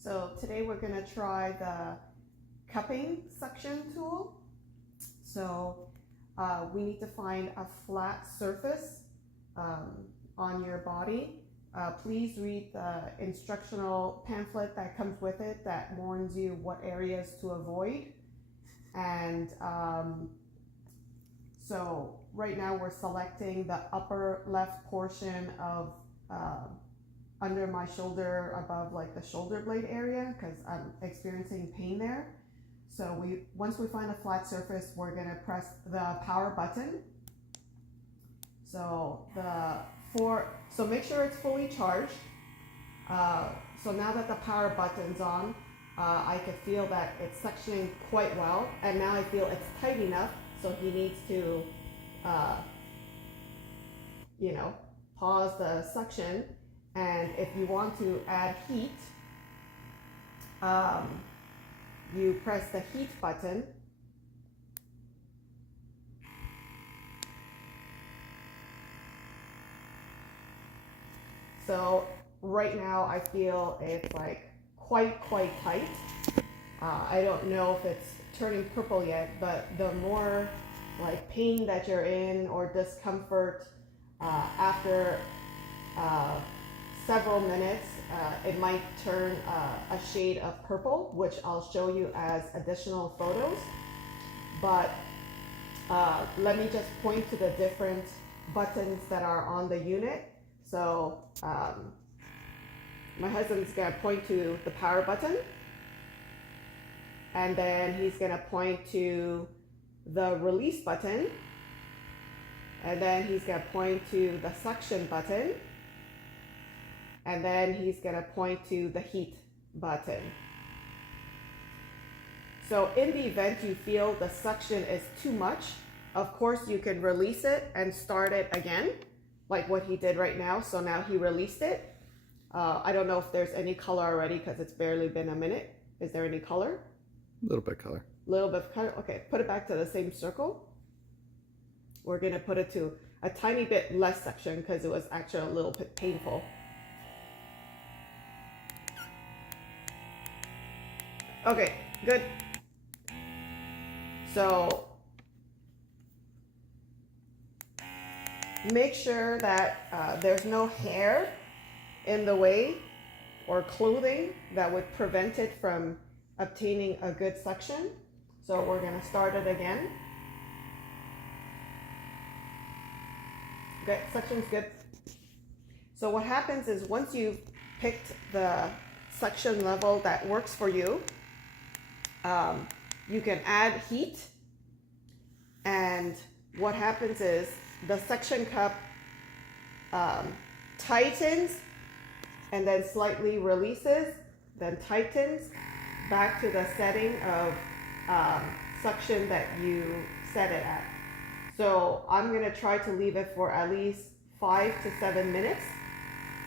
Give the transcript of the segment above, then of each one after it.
So today we're going to try the cupping suction tool. So we need to find a flat surface on your body. Please read the instructional pamphlet that comes with it that warns you what areas to avoid. And so right now we're selecting the upper left portion of under my shoulder, above like the shoulder blade area, because I'm experiencing pain there. So once we find a flat surface, we're gonna press the power button. So make sure it's fully charged. So now that the power button's on, I can feel that it's suctioning quite well, and now I feel it's tight enough. So he needs to, pause the suction. And if you want to add heat, you press the heat button. So right now I feel it's like quite tight. I don't know if it's turning purple yet, but the more like pain that you're in or discomfort after several minutes, it might turn a shade of purple, which I'll show you as additional photos. But let me just point to the different buttons that are on the unit. So my husband's gonna point to the power button, and then he's gonna point to the release button, and then he's gonna point to the suction button, and then he's gonna point to the heat button. So in the event you feel the suction is too much, of course you can release it and start it again, like what he did right now. So now he released it. I don't know if there's any color already because it's barely been a minute. Is there any color? A little bit color. A little bit of color, okay. Put it back to the same circle. We're gonna put it to a tiny bit less suction because it was actually a little bit painful. Okay, good. So make sure that there's no hair in the way or clothing that would prevent it from obtaining a good suction. So we're gonna start it again. Okay, suction's good. So what happens is once you've picked the suction level that works for you, you can add heat, and what happens is the suction cup tightens and then slightly releases, then tightens back to the setting of suction that you set it at. So I'm gonna try to leave it for at least 5 to 7 minutes,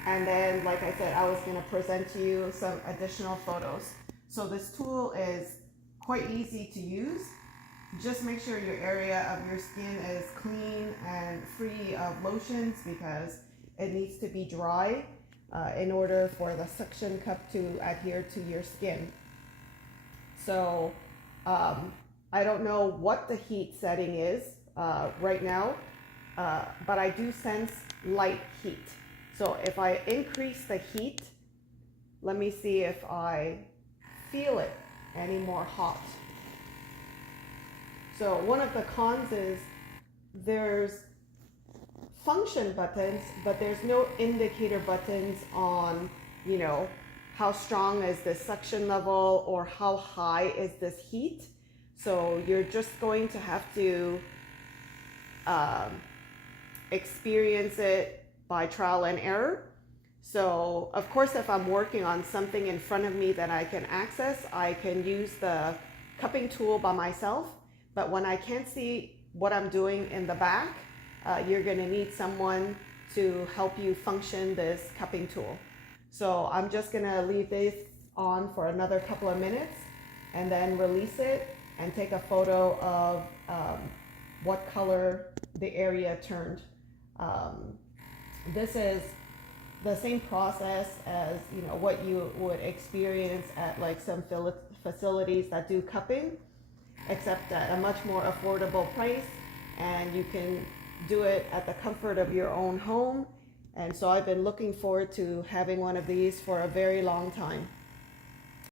and then like I said, I was gonna present to you some additional photos. So this tool is quite easy to use. Just make sure your area of your skin is clean and free of lotions, because it needs to be dry in order for the suction cup to adhere to your skin. So I don't know what the heat setting is right now, but I do sense light heat. So if I increase the heat, let me see if I feel it any more hot. So one of the cons is there's function buttons, but there's no indicator buttons on, how strong is this suction level or how high is this heat. So you're just going to have to experience it by trial and error. So of course, if I'm working on something in front of me that I can access, I can use the cupping tool by myself. But when I can't see what I'm doing in the back, you're gonna need someone to help you function this cupping tool. So I'm just gonna leave this on for another couple of minutes and then release it and take a photo of what color the area turned. This is the same process as, you know, what you would experience at like some facilities that do cupping, except at a much more affordable price, and you can do it at the comfort of your own home. And so I've been looking forward to having one of these for a very long time.